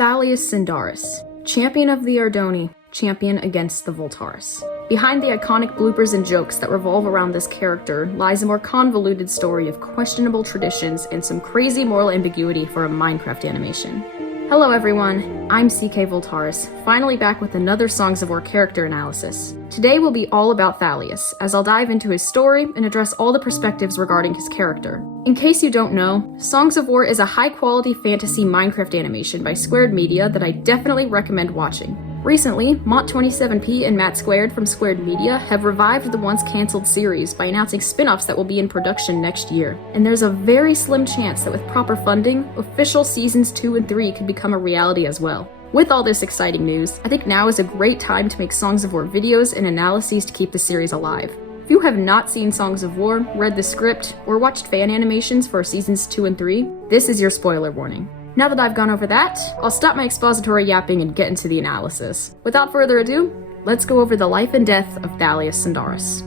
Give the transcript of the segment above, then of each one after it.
Thalleous Sendaris, champion of the Ardonia, champion against the Voltaris. Behind the iconic bloopers and jokes that revolve around this character lies a more convoluted story of questionable traditions and some crazy moral ambiguity for a Minecraft animation. Hello everyone, I'm CK Voltaris, finally back with another Songs of War character analysis. Today will be all about Thalleous, as I'll dive into his story and address all the perspectives regarding his character. In case you don't know, Songs of War is a high-quality fantasy Minecraft animation by squaredmedia that I definitely recommend watching. Recently, Mont27p and Matt Squared from squaredmedia have revived the once-cancelled series by announcing spin-offs that will be in production next year, and there's a very slim chance that with proper funding, official seasons 2 and 3 could become a reality as well. With all this exciting news, I think now is a great time to make Songs of War videos and analyses to keep the series alive. If you have not seen Songs of War, read the script, or watched fan animations for seasons 2 and 3, this is your spoiler warning. Now that I've gone over that, I'll stop my expository yapping and get into the analysis. Without further ado, let's go over the life and death of Thalleous Sendaris.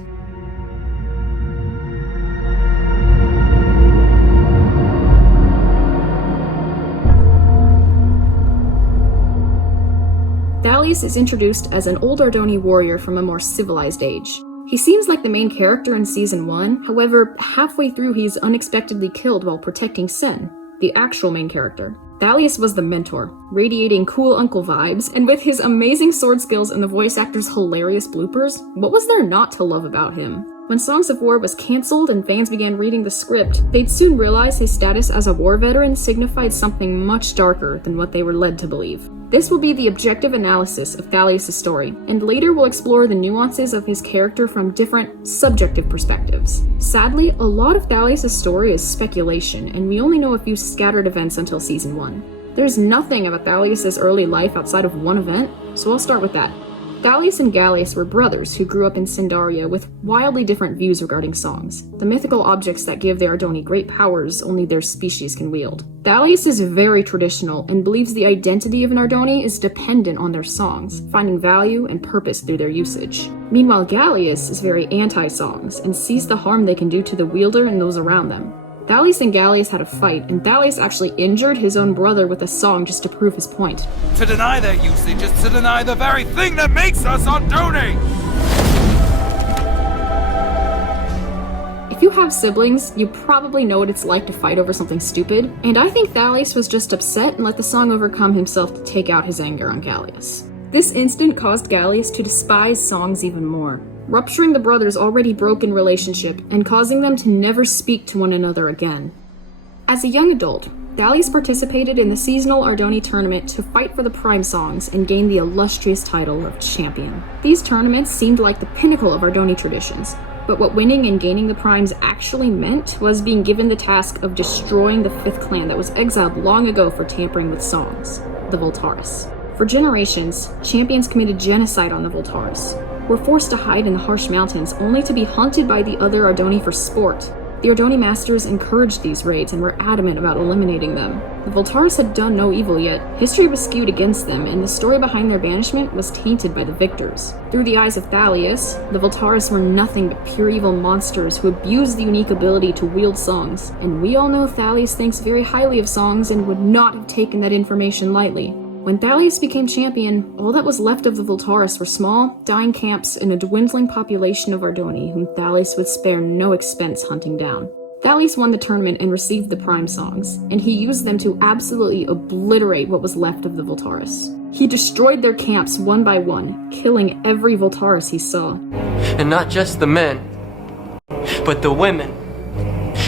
Thalleous is introduced as an old Ardonia warrior from a more civilized age. He seems like the main character in Season 1, however, halfway through he's unexpectedly killed while protecting Sen, the actual main character. Thalleous was the mentor, radiating cool uncle vibes, and with his amazing sword skills and the voice actor's hilarious bloopers, what was there not to love about him? When Songs of War was cancelled and fans began reading the script, they'd soon realize his status as a war veteran signified something much darker than what they were led to believe. This will be the objective analysis of Thalleous' story, and later we'll explore the nuances of his character from different, subjective perspectives. Sadly, a lot of Thalleous' story is speculation, and we only know a few scattered events until Season 1. There's nothing about Thalleous' early life outside of one event, so I'll start with that. Thalleous and Galleous were brothers who grew up in Sendaria with wildly different views regarding songs, the mythical objects that give the Ardonia great powers only their species can wield. Thalleous is very traditional and believes the identity of an Ardonia is dependent on their songs, finding value and purpose through their usage. Meanwhile, Galleous is very anti-songs and sees the harm they can do to the wielder and those around them. Thalleous and Galleous had a fight, and Thalleous actually injured his own brother with a song just to prove his point. To deny their usage is to deny the very thing that makes us Ardonia! If you have siblings, you probably know what it's like to fight over something stupid, and I think Thalleous was just upset and let the song overcome himself to take out his anger on Galleous. This incident caused Galleous to despise songs even more, rupturing the brothers' already broken relationship and causing them to never speak to one another again. As a young adult, Thalleous participated in the seasonal Ardonia tournament to fight for the Prime songs and gain the illustrious title of Champion. These tournaments seemed like the pinnacle of Ardonia traditions, but what winning and gaining the Primes actually meant was being given the task of destroying the 5th clan that was exiled long ago for tampering with songs, the Voltaris. For generations, champions committed genocide on the Voltaris, were forced to hide in the harsh mountains only to be hunted by the other Ardonia for sport. The Ardonia masters encouraged these raids and were adamant about eliminating them. The Voltaris had done no evil yet, history was skewed against them, and the story behind their banishment was tainted by the victors. Through the eyes of Thalleous, the Voltaris were nothing but pure evil monsters who abused the unique ability to wield songs, and we all know Thalleous thinks very highly of songs and would not have taken that information lightly. When Thalleous became champion, all that was left of the Voltaris were small, dying camps and a dwindling population of Ardonia whom Thalleous would spare no expense hunting down. Thalleous won the tournament and received the Prime songs, and he used them to absolutely obliterate what was left of the Voltaris. He destroyed their camps one by one, killing every Voltaris he saw. And not just the men, but the women,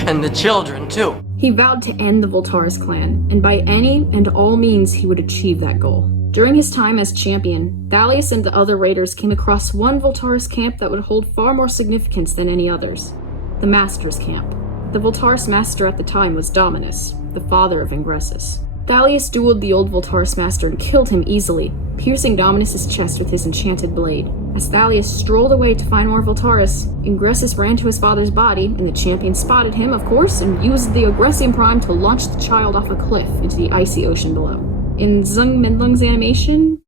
and the children too. He vowed to end the Voltaris clan, and by any and all means he would achieve that goal. During his time as champion, Thalleous and the other raiders came across one Voltaris camp that would hold far more significance than any others: the Master's Camp. The Voltaris master at the time was Dominus, the father of Ingressus. Thalleous dueled the old Voltaris master and killed him easily, piercing Dominus's chest with his enchanted blade. As Thalleous strolled away to find more Voltaris, Ingressus ran to his father's body, and the champion spotted him, of course, and used the Aggressium Prime to launch the child off a cliff into the icy ocean below. In XunMengLong's animation?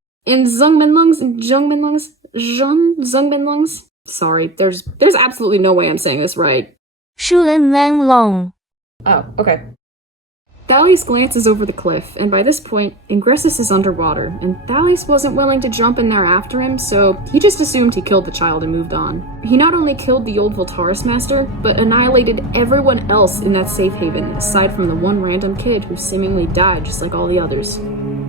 Sorry, there's absolutely no way I'm saying this right. XunMengLong. Oh, okay. Thalleous glances over the cliff, and by this point, Ingressus is underwater, and Thalleous wasn't willing to jump in there after him, so he just assumed he killed the child and moved on. He not only killed the old Voltaris master, but annihilated everyone else in that safe haven, aside from the one random kid who seemingly died just like all the others.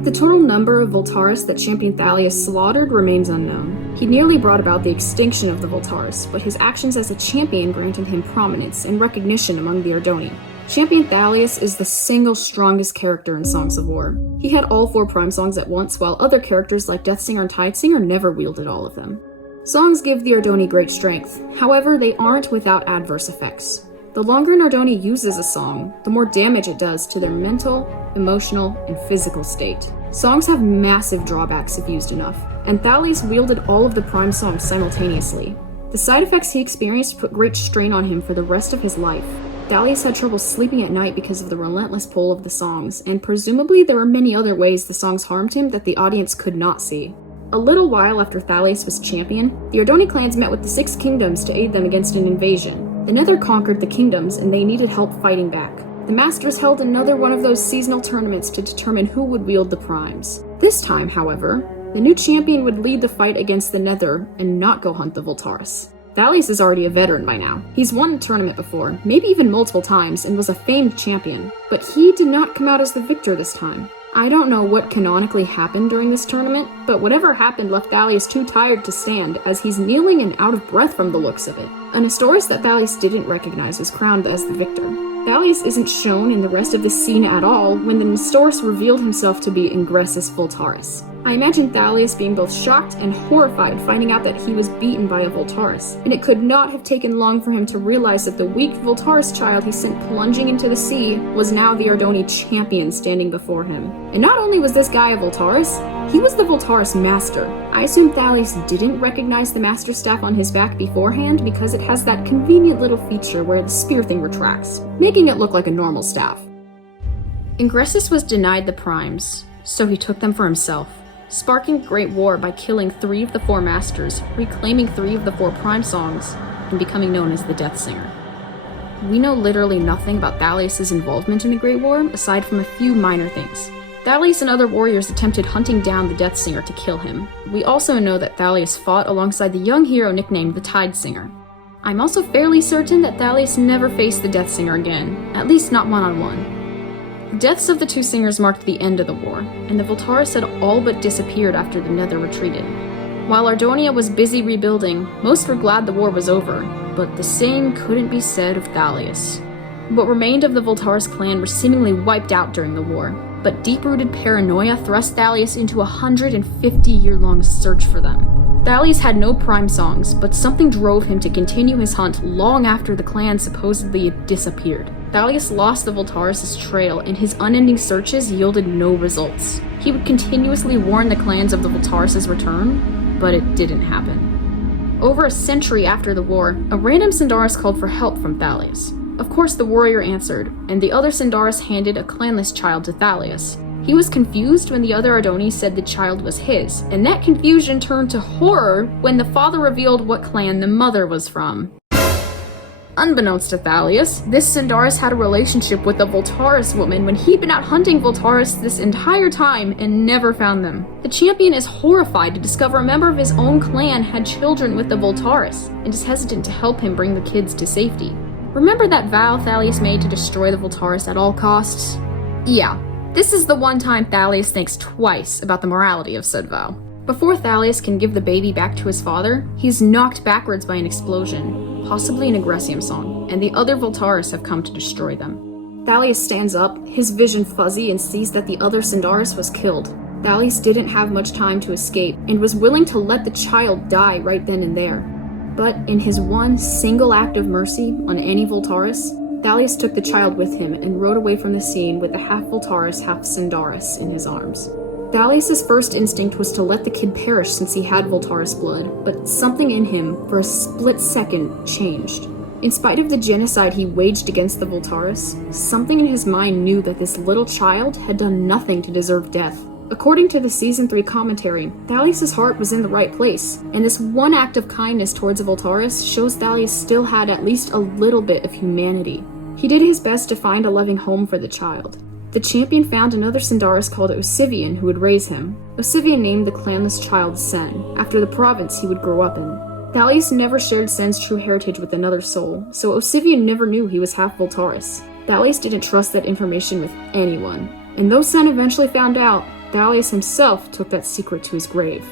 The total number of Voltaris that Champion Thalleous slaughtered remains unknown. He nearly brought about the extinction of the Voltaris, but his actions as a champion granted him prominence and recognition among the Ardonia. Champion Thalleous is the single strongest character in Songs of War. He had all 4 prime songs at once, while other characters like Deathsinger and Tidesinger never wielded all of them. Songs give the Ardonia great strength, however, they aren't without adverse effects. The longer an Ardonia uses a song, the more damage it does to their mental, emotional, and physical state. Songs have massive drawbacks if used enough, and Thalleous wielded all of the prime songs simultaneously. The side effects he experienced put great strain on him for the rest of his life. Thalleous had trouble sleeping at night because of the relentless pull of the songs, and presumably there were many other ways the songs harmed him that the audience could not see. A little while after Thalleous was champion, the Ardonia clans met with the 6 kingdoms to aid them against an invasion. The Nether conquered the kingdoms, and they needed help fighting back. The Masters held another one of those seasonal tournaments to determine who would wield the primes. This time, however, the new champion would lead the fight against the Nether and not go hunt the Voltaris. Thalleous is already a veteran by now. He's won the tournament before, maybe even multiple times, and was a famed champion. But he did not come out as the victor this time. I don't know what canonically happened during this tournament, but whatever happened left Thalleous too tired to stand, as he's kneeling and out of breath from the looks of it. An Astoris that Thalleous didn't recognize was crowned as the victor. Thalleous isn't shown in the rest of this scene at all when the Astoris revealed himself to be Ingressus Voltaris. I imagine Thalleous being both shocked and horrified finding out that he was beaten by a Voltaris, and it could not have taken long for him to realize that the weak Voltaris child he sent plunging into the sea was now the Ardonia champion standing before him. And not only was this guy a Voltaris, he was the Voltaris master. I assume Thalleous didn't recognize the master staff on his back beforehand because it has that convenient little feature where the spear thing retracts, making it look like a normal staff. Ingressus was denied the primes, so he took them for himself, sparking great war by killing 3 of the 4 masters, reclaiming 3 of the 4 prime songs, and becoming known as the Deathsinger. We know literally nothing about Thalleous' involvement in the Great War, aside from a few minor things. Thalleous and other warriors attempted hunting down the Deathsinger to kill him. We also know that Thalleous fought alongside the young hero nicknamed the Tidesinger. I'm also fairly certain that Thalleous never faced the Deathsinger again, at least not one-on-one. The deaths of the 2 singers marked the end of the war, and the Voltaris had all but disappeared after the Nether retreated. While Ardonia was busy rebuilding, most were glad the war was over, but the same couldn't be said of Thalleous. What remained of the Voltaris clan were seemingly wiped out during the war, but deep-rooted paranoia thrust Thalleous into a 150-year-long search for them. Thalleous had no prime songs, but something drove him to continue his hunt long after the clan supposedly had disappeared. Thalleous lost the Voltaris' trail, and his unending searches yielded no results. He would continuously warn the clans of the Voltaris' return, but it didn't happen. Over a century after the war, a random Sendaris called for help from Thalleous. Of course, the warrior answered, and the other Sendaris handed a clanless child to Thalleous. He was confused when the other Ardonis said the child was his, and that confusion turned to horror when the father revealed what clan the mother was from. Unbeknownst to Thalleous, this Sendaris had a relationship with a Voltaris woman when he'd been out hunting Voltaris this entire time and never found them. The champion is horrified to discover a member of his own clan had children with the Voltaris, and is hesitant to help him bring the kids to safety. Remember that vow Thalleous made to destroy the Voltaris at all costs? Yeah, this is the one time Thalleous thinks twice about the morality of said vow. Before Thalleous can give the baby back to his father, he's knocked backwards by an explosion, possibly an Agressium song, and the other Voltaris have come to destroy them. Thalleous stands up, his vision fuzzy, and sees that the other Sendaris was killed. Thalleous didn't have much time to escape, and was willing to let the child die right then and there. But in his one single act of mercy on any Voltaris, Thalleous took the child with him and rode away from the scene with the half Voltaris, half Sendaris in his arms. Thalleus' first instinct was to let the kid perish since he had Voltaris blood, but something in him, for a split second, changed. In spite of the genocide he waged against the Voltaris, something in his mind knew that this little child had done nothing to deserve death. According to the Season 3 commentary, Thalleus' heart was in the right place, and this one act of kindness towards a Voltaris shows Thalleus still had at least a little bit of humanity. He did his best to find a loving home for the child. The champion found another Sendaris called Osivian who would raise him. Osivian named the clanless child Sen, after the province he would grow up in. Thalleous never shared Sen's true heritage with another soul, so Osivian never knew he was half Voltaris. Thalleous didn't trust that information with anyone, and though Sen eventually found out, Thalleous himself took that secret to his grave.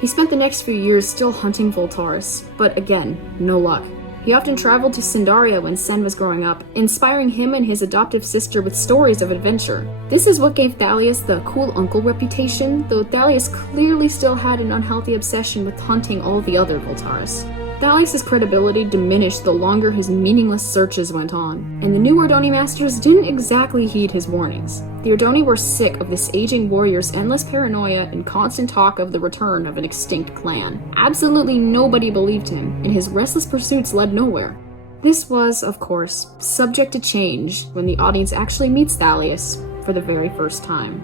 He spent the next few years still hunting Voltaris, but again, no luck. He often traveled to Sendaria when Sen was growing up, inspiring him and his adoptive sister with stories of adventure. This is what gave Thalleous the cool uncle reputation, though Thalleous clearly still had an unhealthy obsession with hunting all the other Voltaris. Thalleous' credibility diminished the longer his meaningless searches went on, and the new Ardonia masters didn't exactly heed his warnings. The Ardoni were sick of this aging warrior's endless paranoia and constant talk of the return of an extinct clan. Absolutely nobody believed him, and his restless pursuits led nowhere. This was, of course, subject to change when the audience actually meets Thalleous for the very first time.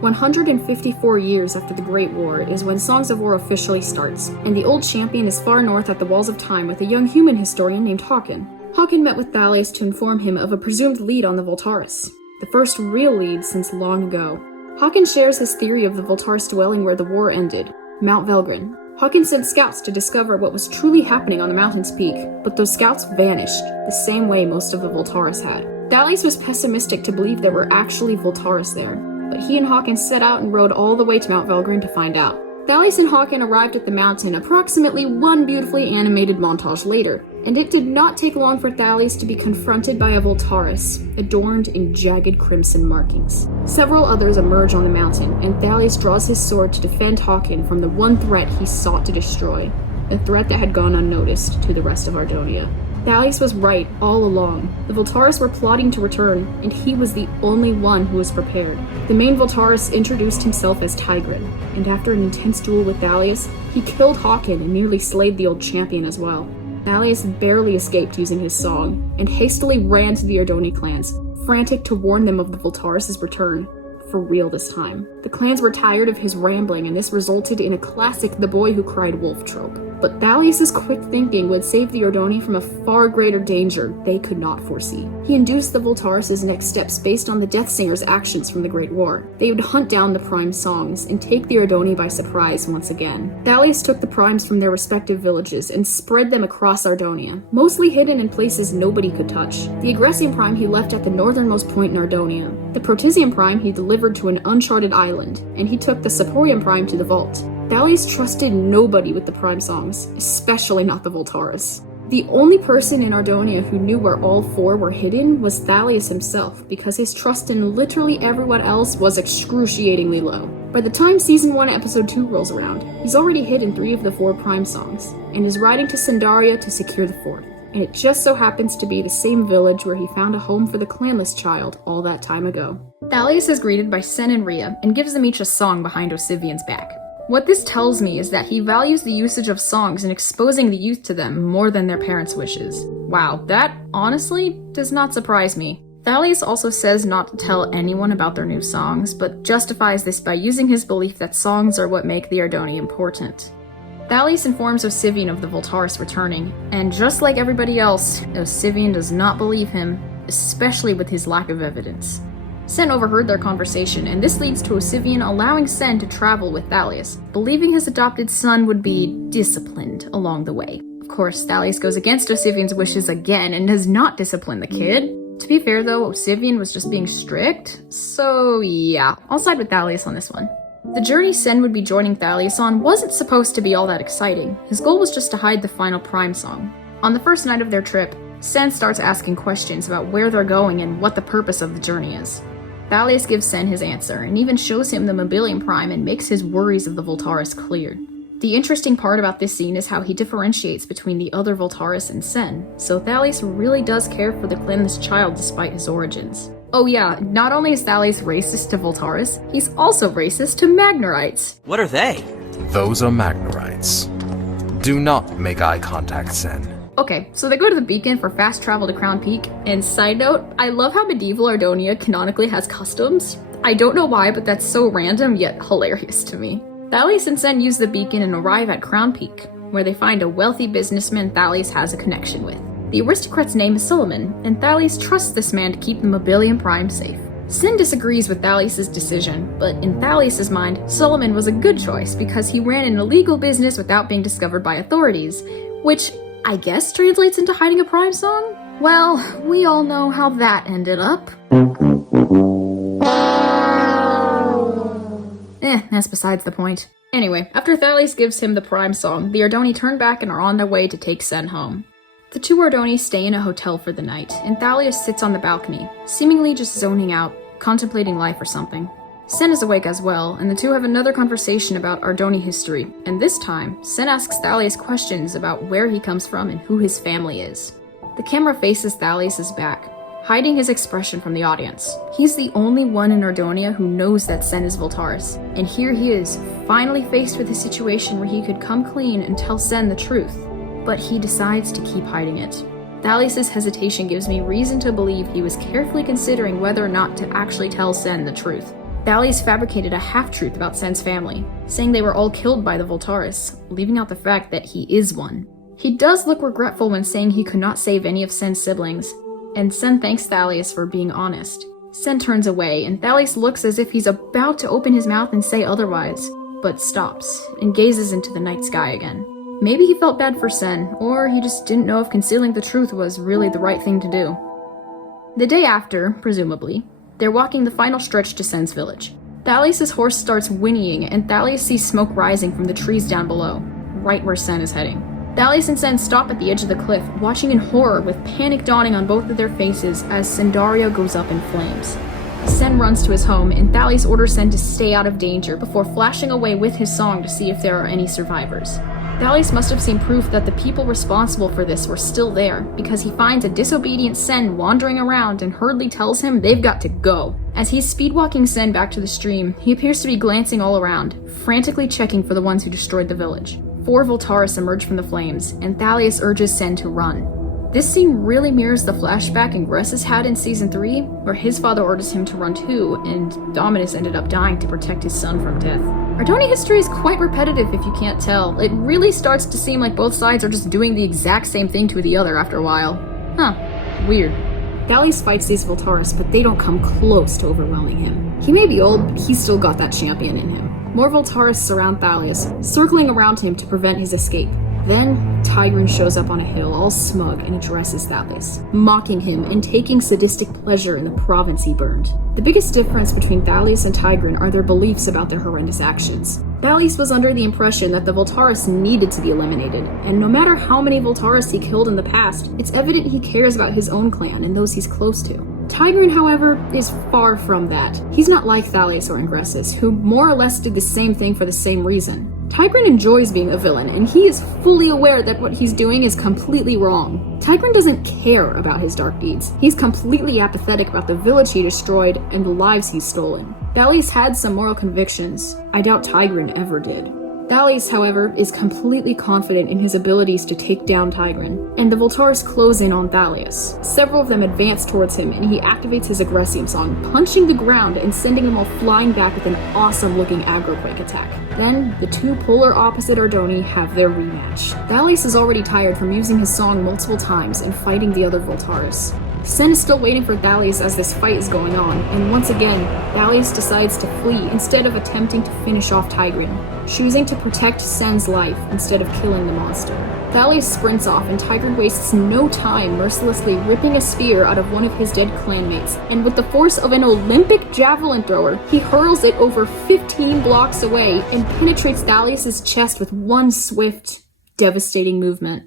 154 years after the Great War is when Songs of War officially starts, and the old champion is far north at the Walls of Time with a young human historian named Hawken. Hawken met with Thalleous to inform him of a presumed lead on the Voltaris, the first real lead since long ago. Hawken shares his theory of the Voltaris dwelling where the war ended, Mount Velgrin. Hawken sent scouts to discover what was truly happening on the mountain's peak, but those scouts vanished, the same way most of the Voltaris had. Thalleous was pessimistic to believe there were actually Voltaris there, but he and Hawken set out and rode all the way to Mount Velgrin to find out. Thalleous and Hawken arrived at the mountain approximately one beautifully animated montage later, and it did not take long for Thalleous to be confronted by a Voltaris, adorned in jagged crimson markings. Several others emerge on the mountain, and Thalleous draws his sword to defend Hawken from the one threat he sought to destroy, a threat that had gone unnoticed to the rest of Ardonia. Thalleous was right all along. The Voltaris were plotting to return, and he was the only one who was prepared. The main Voltaris introduced himself as Tigrin, and after an intense duel with Thalleous, he killed Hawken and nearly slayed the old champion as well. Thalleous barely escaped using his song, and hastily ran to the Ardoni clans, frantic to warn them of the Voltaris' return. For real this time. The clans were tired of his rambling, and this resulted in a classic "the boy who cried wolf" trope. But Thalleous' quick thinking would save the Ardoni from a far greater danger they could not foresee. He induced the Voltaris' next steps based on the Death Singer's actions from the Great War. They would hunt down the Prime songs and take the Ardoni by surprise once again. Thalleous took the Primes from their respective villages and spread them across Ardonia, mostly hidden in places nobody could touch. The Agressian Prime he left at the northernmost point in Ardonia. The Protesian Prime he delivered to an uncharted island, and he took the Saporian Prime to the vault. Thalleous trusted nobody with the Prime songs, especially not the Voltaris. The only person in Ardonia who knew where all four were hidden was Thalleous himself, because his trust in literally everyone else was excruciatingly low. By the time Season 1 Episode 2 rolls around, he's already hidden 3 of the 4 Prime songs, and is riding to Sendaria to secure the 4th. And it just so happens to be the same village where he found a home for the clanless child all that time ago. Thalleous is greeted by Sen and Rhea, and gives them each a song behind Osivian's back. What this tells me is that he values the usage of songs and exposing the youth to them more than their parents' wishes. Wow, that honestly does not surprise me. Thalleous also says not to tell anyone about their new songs, but justifies this by using his belief that songs are what make the Ardoni important. Thalleous informs Osivian of the Voltaris returning, and just like everybody else, Osivian does not believe him, especially with his lack of evidence. Sen overheard their conversation, and this leads to Osivian allowing Sen to travel with Thalleous, believing his adopted son would be disciplined along the way. Of course, Thalleous goes against Osivian's wishes again and does not discipline the kid. To be fair though, Osivian was just being strict, so yeah, I'll side with Thalleous on this one. The journey Sen would be joining Thalleous on wasn't supposed to be all that exciting. His goal was just to hide the final Prime song. On the first night of their trip, Sen starts asking questions about where they're going and what the purpose of the journey is. Thalleous gives Sen his answer, and even shows him the Mobilium Prime and makes his worries of the Voltaris clear. The interesting part about this scene is how he differentiates between the other Voltaris and Sen, so Thalleous really does care for the clanless child despite his origins. Oh yeah, not only is Thalleous racist to Voltaris, he's also racist to Magnorites. What are they? Those are Magnorites. Do not make eye contact, Sen. Okay, so they go to the beacon for fast travel to Crown Peak, and side note, I love how medieval Ardonia canonically has customs. I don't know why, but that's so random yet hilarious to me. Thalleous and Sen use the beacon and arrive at Crown Peak, where they find a wealthy businessman Thalleous has a connection with. The aristocrat's name is Solomon, and Thalleous trusts this man to keep the Mobilium Prime safe. Sen disagrees with Thalleous' decision, but in Thalleous' mind, Solomon was a good choice because he ran an illegal business without being discovered by authorities, which I guess translates into hiding a Prime song? Well, we all know how that ended up. That's besides the point. Anyway, after Thalleous gives him the Prime song, the Ardoni turn back and are on their way to take Sen home. The two Ardoni stay in a hotel for the night, and Thalleous sits on the balcony, seemingly just zoning out, contemplating life or something. Sen is awake as well, and the two have another conversation about Ardoni history, and this time, Sen asks Thalleous questions about where he comes from and who his family is. The camera faces Thalleous' back, hiding his expression from the audience. He's the only one in Ardonia who knows that Sen is Voltaris, and here he is, finally faced with a situation where he could come clean and tell Sen the truth. But he decides to keep hiding it. Thalleous' hesitation gives me reason to believe he was carefully considering whether or not to actually tell Sen the truth. Thalleous fabricated a half-truth about Sen's family, saying they were all killed by the Voltaris, leaving out the fact that he is one. He does look regretful when saying he could not save any of Sen's siblings, and Sen thanks Thalleous for being honest. Sen turns away, and Thalleous looks as if he's about to open his mouth and say otherwise, but stops, and gazes into the night sky again. Maybe he felt bad for Sen, or he just didn't know if concealing the truth was really the right thing to do. The day after, presumably, they're walking the final stretch to Sen's village. Thalleous' horse starts whinnying, and Thalleous sees smoke rising from the trees down below, right where Sen is heading. Thalleous and Sen stop at the edge of the cliff, watching in horror with panic dawning on both of their faces as Sendario goes up in flames. Sen runs to his home, and Thalleous orders Sen to stay out of danger before flashing away with his song to see if there are any survivors. Thalleous must have seen proof that the people responsible for this were still there, because he finds a disobedient Sen wandering around and hurriedly tells him they've got to go. As he's speedwalking Sen back to the stream, he appears to be glancing all around, frantically checking for the ones who destroyed the village. 4 Voltaris emerge from the flames, and Thalleous urges Sen to run. This scene really mirrors the flashback Ingressus had in Season 3, where his father orders him to run too, and Dominus ended up dying to protect his son from death. Ardoni history is quite repetitive if you can't tell. It really starts to seem like both sides are just doing the exact same thing to the other after a while. Weird. Thalleous fights these Voltaris, but they don't come close to overwhelming him. He may be old, but he's still got that champion in him. More Voltaris surround Thalleous, circling around him to prevent his escape. Then, Tigran shows up on a hill, all smug, and addresses Thalleous, mocking him and taking sadistic pleasure in the province he burned. The biggest difference between Thalleous and Tigran are their beliefs about their horrendous actions. Thalleous was under the impression that the Voltaris needed to be eliminated, and no matter how many Voltaris he killed in the past, it's evident he cares about his own clan and those he's close to. Tigran, however, is far from that. He's not like Thalleous or Ingressus, who more or less did the same thing for the same reason. Tigran enjoys being a villain, and he is fully aware that what he's doing is completely wrong. Tigran doesn't care about his dark deeds. He's completely apathetic about the village he destroyed and the lives he's stolen. Thalleous had some moral convictions. I doubt Tigran ever did. Thalleous, however, is completely confident in his abilities to take down Tigran, and the Voltaris close in on Thalleous. Several of them advance towards him, and he activates his Aggressium song, punching the ground and sending them all flying back with an awesome-looking aggro-quake attack. Then, the two polar opposite Ardoni have their rematch. Thalleous is already tired from using his song multiple times and fighting the other Voltaris. Sen is still waiting for Thalleous as this fight is going on, and once again, Thalleous decides to flee instead of attempting to finish off Tigran, choosing to protect Sen's life instead of killing the monster. Thalleous sprints off, and Tigran wastes no time mercilessly ripping a spear out of one of his dead clanmates, and with the force of an Olympic javelin thrower, he hurls it over 15 blocks away and penetrates Thalleous' chest with one swift, devastating movement.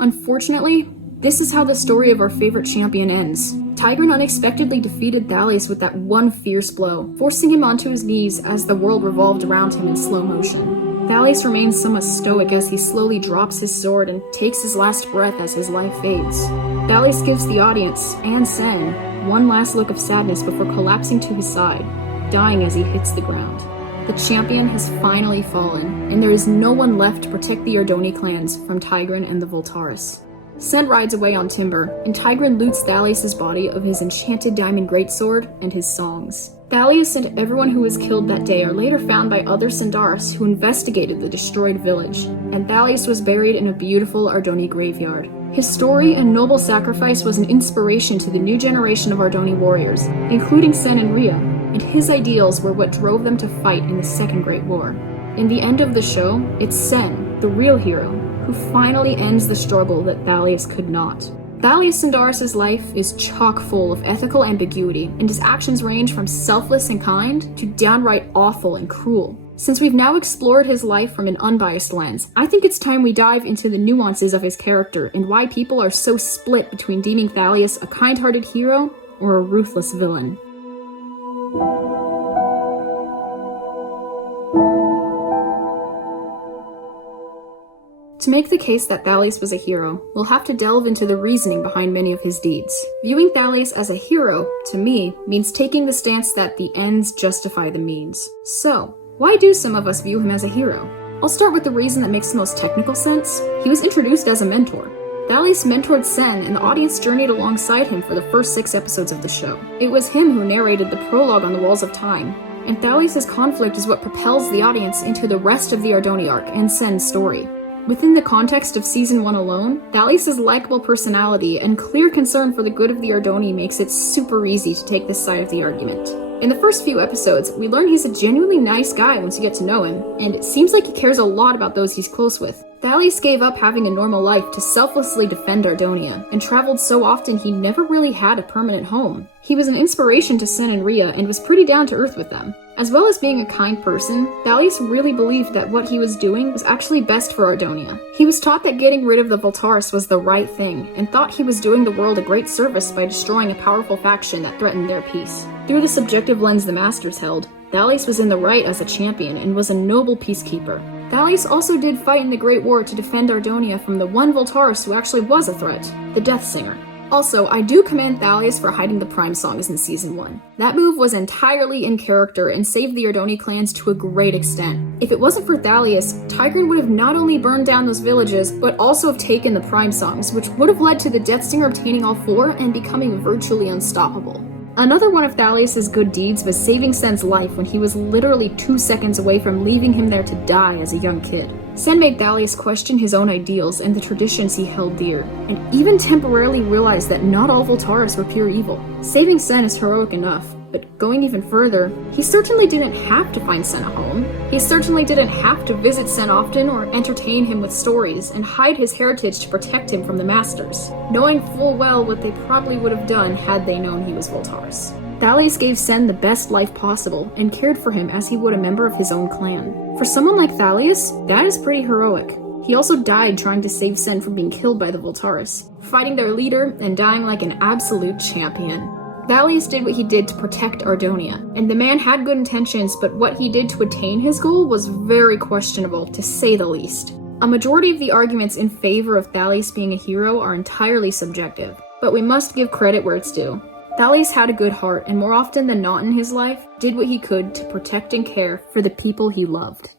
Unfortunately, this is how the story of our favorite champion ends. Tigran unexpectedly defeated Thalleous with that one fierce blow, forcing him onto his knees as the world revolved around him in slow motion. Thalleous remains somewhat stoic as he slowly drops his sword and takes his last breath as his life fades. Thalleous gives the audience, and Sen, one last look of sadness before collapsing to his side, dying as he hits the ground. The champion has finally fallen, and there is no one left to protect the Ardoni clans from Tigran and the Voltaris. Sen rides away on timber, and Tigran loots Thalleous' body of his enchanted diamond greatsword and his songs. Galleous and everyone who was killed that day are later found by other Sendaris who investigated the destroyed village, and Galleous was buried in a beautiful Ardonia graveyard. His story and noble sacrifice was an inspiration to the new generation of Ardonia warriors, including Sen and Rhea, and his ideals were what drove them to fight in the Second Great War. In the end of the show, it's Sen, the real hero, who finally ends the struggle that Galleous could not. Thalleous Sendaris' life is chock full of ethical ambiguity, and his actions range from selfless and kind to downright awful and cruel. Since we've now explored his life from an unbiased lens, I think it's time we dive into the nuances of his character and why people are so split between deeming Thalleous a kind-hearted hero or a ruthless villain. To make the case that Thalleous was a hero, we'll have to delve into the reasoning behind many of his deeds. Viewing Thalleous as a hero, to me, means taking the stance that the ends justify the means. So, why do some of us view him as a hero? I'll start with the reason that makes the most technical sense. He was introduced as a mentor. Thalleous mentored Sen, and the audience journeyed alongside him for the first 6 episodes of the show. It was him who narrated the prologue on the Walls of Time, and Thalleous' conflict is what propels the audience into the rest of the Ardonia arc and Sen's story. Within the context of Season 1 alone, Thalleous' likable personality and clear concern for the good of the Ardonia makes it super easy to take this side of the argument. In the first few episodes, we learn he's a genuinely nice guy once you get to know him, and it seems like he cares a lot about those he's close with. Thalleous gave up having a normal life to selflessly defend Ardonia, and traveled so often he never really had a permanent home. He was an inspiration to Sen and Rhea and was pretty down to earth with them. As well as being a kind person, Thalleous really believed that what he was doing was actually best for Ardonia. He was taught that getting rid of the Voltaris was the right thing, and thought he was doing the world a great service by destroying a powerful faction that threatened their peace. Through the subjective lens the Masters held, Thalleous was in the right as a champion and was a noble peacekeeper. Thalleous also did fight in the Great War to defend Ardonia from the one Voltaris who actually was a threat, the Death Singer. Also, I do commend Thalleous for hiding the Prime songs in Season 1. That move was entirely in character and saved the Ardonia clans to a great extent. If it wasn't for Thalleous, Tigran would have not only burned down those villages, but also have taken the Prime songs, which would have led to the Death Singer obtaining all 4 and becoming virtually unstoppable. Another one of Thalleous' good deeds was saving Sen's life when he was literally 2 seconds away from leaving him there to die as a young kid. Sen made Thalleous question his own ideals and the traditions he held dear, and even temporarily realized that not all Voltaris were pure evil. Saving Sen is heroic enough, but going even further, he certainly didn't have to find Sen a home. He certainly didn't have to visit Sen often or entertain him with stories and hide his heritage to protect him from the Masters, knowing full well what they probably would have done had they known he was Voltaris. Thalleous gave Sen the best life possible and cared for him as he would a member of his own clan. For someone like Thalleous, that is pretty heroic. He also died trying to save Sen from being killed by the Voltaris, fighting their leader and dying like an absolute champion. Thalleous did what he did to protect Ardonia, and the man had good intentions, but what he did to attain his goal was very questionable, to say the least. A majority of the arguments in favor of Thalleous being a hero are entirely subjective, but we must give credit where it's due. Thalleous had a good heart, and more often than not in his life, did what he could to protect and care for the people he loved.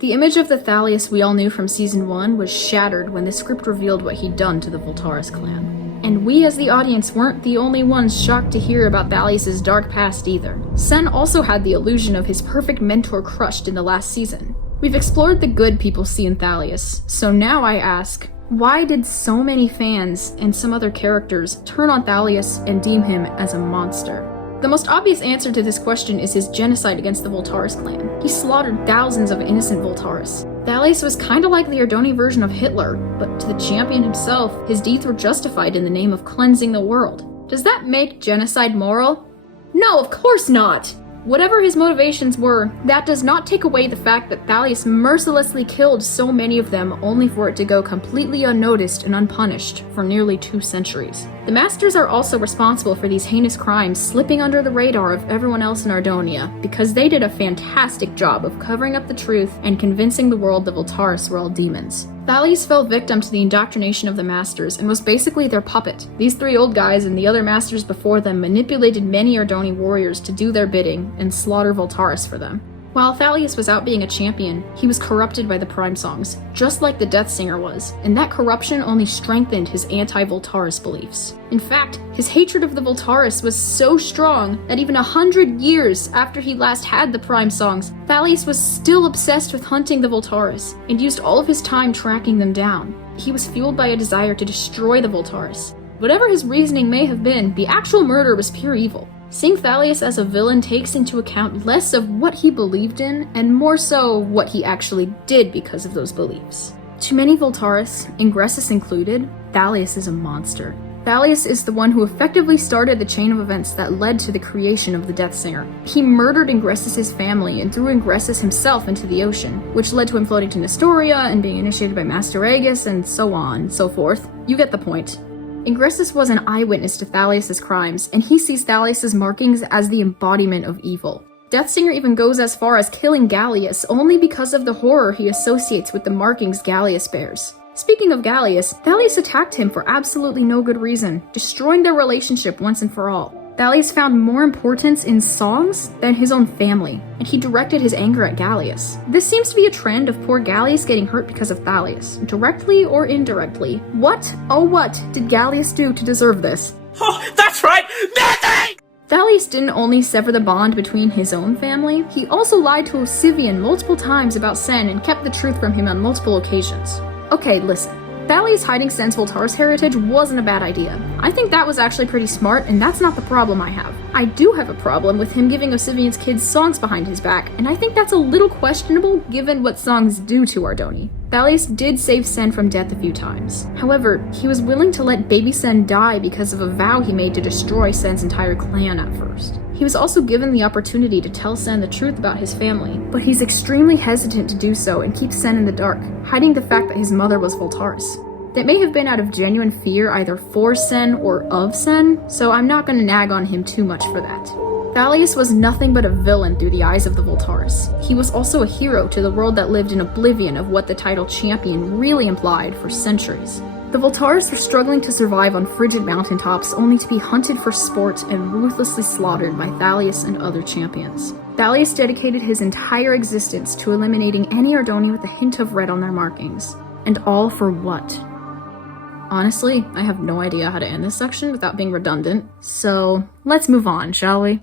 The image of the Thalleous we all knew from Season 1 was shattered when the script revealed what he'd done to the Voltaris clan. And we as the audience weren't the only ones shocked to hear about Thalleous' dark past either. Sen also had the illusion of his perfect mentor crushed in the last season. We've explored the good people see in Thalleous, so now I ask, why did so many fans and some other characters turn on Thalleous and deem him as a monster? The most obvious answer to this question is his genocide against the Voltaris clan. He slaughtered thousands of innocent Voltaris. Thalleous was kinda like the Ardonia version of Hitler, but to the champion himself, his deeds were justified in the name of cleansing the world. Does that make genocide moral? No, of course not! Whatever his motivations were, that does not take away the fact that Thalleous mercilessly killed so many of them only for it to go completely unnoticed and unpunished for nearly 2 centuries. The Masters are also responsible for these heinous crimes slipping under the radar of everyone else in Ardonia, because they did a fantastic job of covering up the truth and convincing the world the Voltaris were all demons. Thalleous fell victim to the indoctrination of the Masters and was basically their puppet. These 3 old guys and the other Masters before them manipulated many Ardonia warriors to do their bidding and slaughter Voltaris for them. While Thalleous was out being a champion, he was corrupted by the Prime Songs, just like the Death Singer was, and that corruption only strengthened his anti-Voltaris beliefs. In fact, his hatred of the Voltaris was so strong that even 100 years after he last had the Prime Songs, Thalleous was still obsessed with hunting the Voltaris, and used all of his time tracking them down. He was fueled by a desire to destroy the Voltaris. Whatever his reasoning may have been, the actual murder was pure evil. Seeing Thalleous as a villain takes into account less of what he believed in, and more so what he actually did because of those beliefs. To many Voltaris, Ingressus included, Thalleous is a monster. Thalleous is the one who effectively started the chain of events that led to the creation of the Death Singer. He murdered Ingressus' family and threw Ingressus himself into the ocean, which led to him floating to Nestoria and being initiated by Master Aegis and so on and so forth. You get the point. Ingressus was an eyewitness to Thalleus' crimes, and he sees Thalleus' markings as the embodiment of evil. Deathsinger even goes as far as killing Galleous only because of the horror he associates with the markings Galleous bears. Speaking of Galleous, Thalleus attacked him for absolutely no good reason, destroying their relationship once and for all. Thalleus found more importance in songs than his own family, and he directed his anger at Galleous. This seems to be a trend of poor Galleous getting hurt because of Thalleus, directly or indirectly. What, oh what, did Galleous do to deserve this? Oh, that's right! Nothing! Thalleus didn't only sever the bond between his own family, he also lied to Osivian multiple times about Sen and kept the truth from him on multiple occasions. Okay, listen. Thalleus hiding Sen's Voltaris heritage wasn't a bad idea. I think that was actually pretty smart, and that's not the problem I have. I do have a problem with him giving Osivian's kids songs behind his back, and I think that's a little questionable given what songs do to Ardonia. Thalleus did save Sen from death a few times. However, he was willing to let baby Sen die because of a vow he made to destroy Sen's entire clan at first. He was also given the opportunity to tell Sen the truth about his family, but he's extremely hesitant to do so and keeps Sen in the dark, hiding the fact that his mother was Voltaris. That may have been out of genuine fear either for Sen or of Sen, so I'm not going to nag on him too much for that. Thalleus was nothing but a villain through the eyes of the Voltaris. He was also a hero to the world that lived in oblivion of what the title Champion really implied for centuries. The Voltaris were struggling to survive on frigid mountaintops only to be hunted for sport and ruthlessly slaughtered by Thalleus and other champions. Thalleus dedicated his entire existence to eliminating any Ardonia with a hint of red on their markings. And all for what? Honestly, I have no idea how to end this section without being redundant, so let's move on, shall we?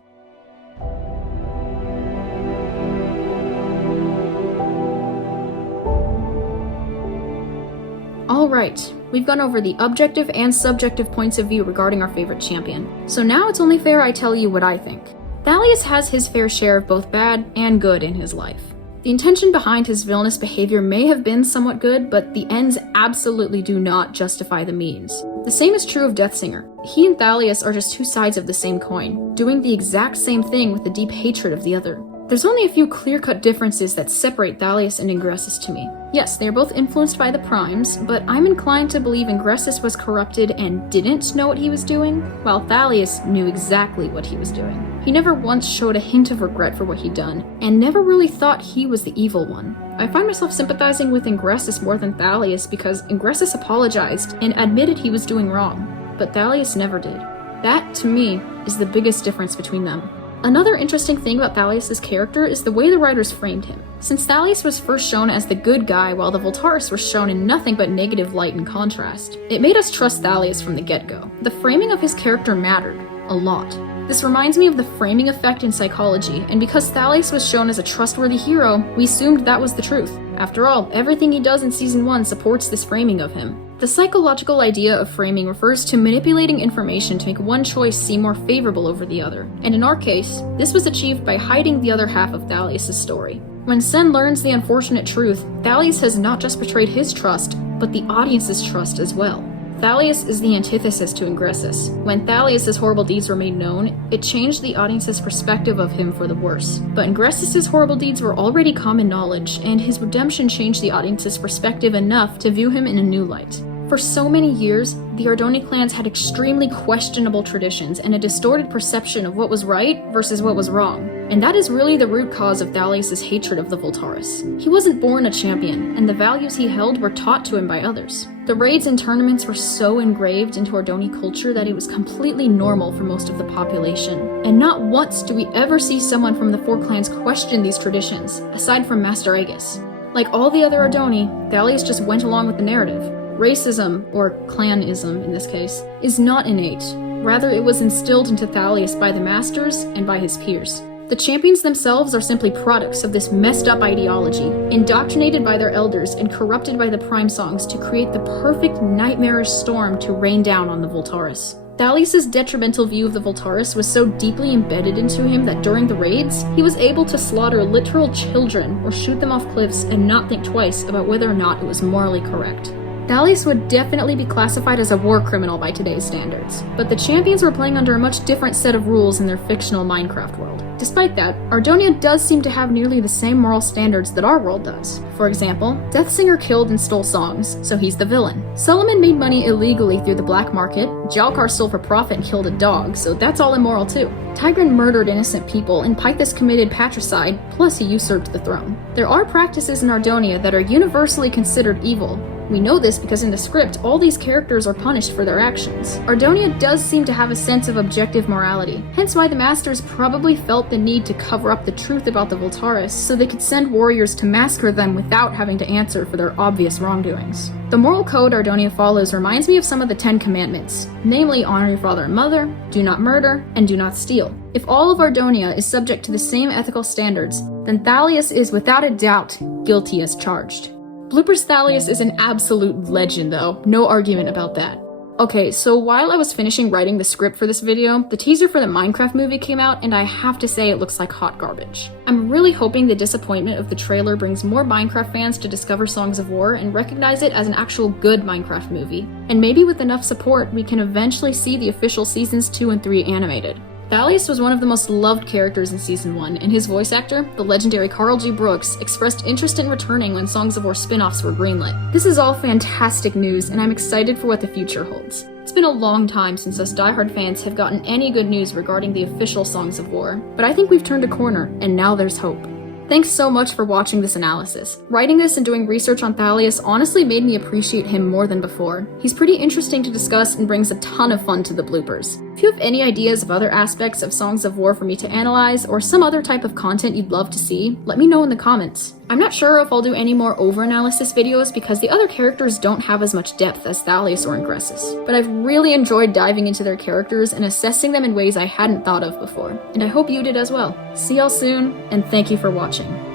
Alright, we've gone over the objective and subjective points of view regarding our favorite champion, so now it's only fair I tell you what I think. Thalleus has his fair share of both bad and good in his life. The intention behind his villainous behavior may have been somewhat good, but the ends absolutely do not justify the means. The same is true of Deathsinger. He and Thalleus are just two sides of the same coin, doing the exact same thing with a deep hatred of the other. There's only a few clear-cut differences that separate Thalleus and Ingressus to me. Yes, they are both influenced by the Primes, but I'm inclined to believe Ingressus was corrupted and didn't know what he was doing, while Thalleus knew exactly what he was doing. He never once showed a hint of regret for what he'd done, and never really thought he was the evil one. I find myself sympathizing with Ingressus more than Thalleus because Ingressus apologized and admitted he was doing wrong, but Thalleus never did. That, to me, is the biggest difference between them. Another interesting thing about Thalleus' character is the way the writers framed him. Since Thalleus was first shown as the good guy while the Voltaris were shown in nothing but negative light and contrast, it made us trust Thalleus from the get-go. The framing of his character mattered a lot. This reminds me of the framing effect in psychology, and because Thalleus was shown as a trustworthy hero, we assumed that was the truth. After all, everything he does in Season 1 supports this framing of him. The psychological idea of framing refers to manipulating information to make one choice seem more favorable over the other, and in our case, this was achieved by hiding the other half of Thalleus' story. When Sen learns the unfortunate truth, Thalleus has not just betrayed his trust, but the audience's trust as well. Thalleus is the antithesis to Ingressus. When Thalleus' horrible deeds were made known, it changed the audience's perspective of him for the worse. But Ingressus' horrible deeds were already common knowledge, and his redemption changed the audience's perspective enough to view him in a new light. For so many years, the Ardonia clans had extremely questionable traditions and a distorted perception of what was right versus what was wrong. And that is really the root cause of Thalleus' hatred of the Voltaris. He wasn't born a champion, and the values he held were taught to him by others. The raids and tournaments were so engraved into Ardonia culture that it was completely normal for most of the population. And not once do we ever see someone from the four clans question these traditions, aside from Master Aegis. Like all the other Ardoni, Thalleous just went along with the narrative. Racism, or clanism in this case, is not innate. Rather, it was instilled into Thalleous by the Masters and by his peers. The champions themselves are simply products of this messed up ideology, indoctrinated by their elders and corrupted by the Prime Songs to create the perfect nightmarish storm to rain down on the Voltaris. Thalleous' detrimental view of the Voltaris was so deeply embedded into him that during the raids, he was able to slaughter literal children or shoot them off cliffs and not think twice about whether or not it was morally correct. Thalleous would definitely be classified as a war criminal by today's standards, but the champions were playing under a much different set of rules in their fictional Minecraft world. Despite that, Ardonia does seem to have nearly the same moral standards that our world does. For example, Deathsinger killed and stole songs, so he's the villain. Solomon made money illegally through the black market, Jalkar stole for profit and killed a dog, so that's all immoral too. Tigran murdered innocent people, and Pythus committed patricide, plus he usurped the throne. There are practices in Ardonia that are universally considered evil. We know this because in the script, all these characters are punished for their actions. Ardonia does seem to have a sense of objective morality, hence why the Masters probably felt the need to cover up the truth about the Voltaris so they could send warriors to massacre them without having to answer for their obvious wrongdoings. The moral code Ardonia follows reminds me of some of the 10 Commandments, namely honor your father and mother, do not murder, and do not steal. If all of Ardonia is subject to the same ethical standards, then Thalleous is without a doubt guilty as charged. Bloopers Thalleous is an absolute legend though, no argument about that. Okay, so while I was finishing writing the script for this video, the teaser for the Minecraft movie came out and I have to say it looks like hot garbage. I'm really hoping the disappointment of the trailer brings more Minecraft fans to discover Songs of War and recognize it as an actual good Minecraft movie. And maybe with enough support, we can eventually see the official seasons 2 and 3 animated. Thalleous was one of the most loved characters in Season 1, and his voice actor, the legendary Carl G. Brooks, expressed interest in returning when Songs of War spin-offs were greenlit. This is all fantastic news, and I'm excited for what the future holds. It's been a long time since us diehard fans have gotten any good news regarding the official Songs of War, but I think we've turned a corner, and now there's hope. Thanks so much for watching this analysis. Writing this and doing research on Thalleous honestly made me appreciate him more than before. He's pretty interesting to discuss and brings a ton of fun to the bloopers. If you have any ideas of other aspects of Songs of War for me to analyze, or some other type of content you'd love to see, let me know in the comments. I'm not sure if I'll do any more over-analysis videos because the other characters don't have as much depth as Thalleous or Ingressus, but I've really enjoyed diving into their characters and assessing them in ways I hadn't thought of before, and I hope you did as well. See y'all soon, and thank you for watching.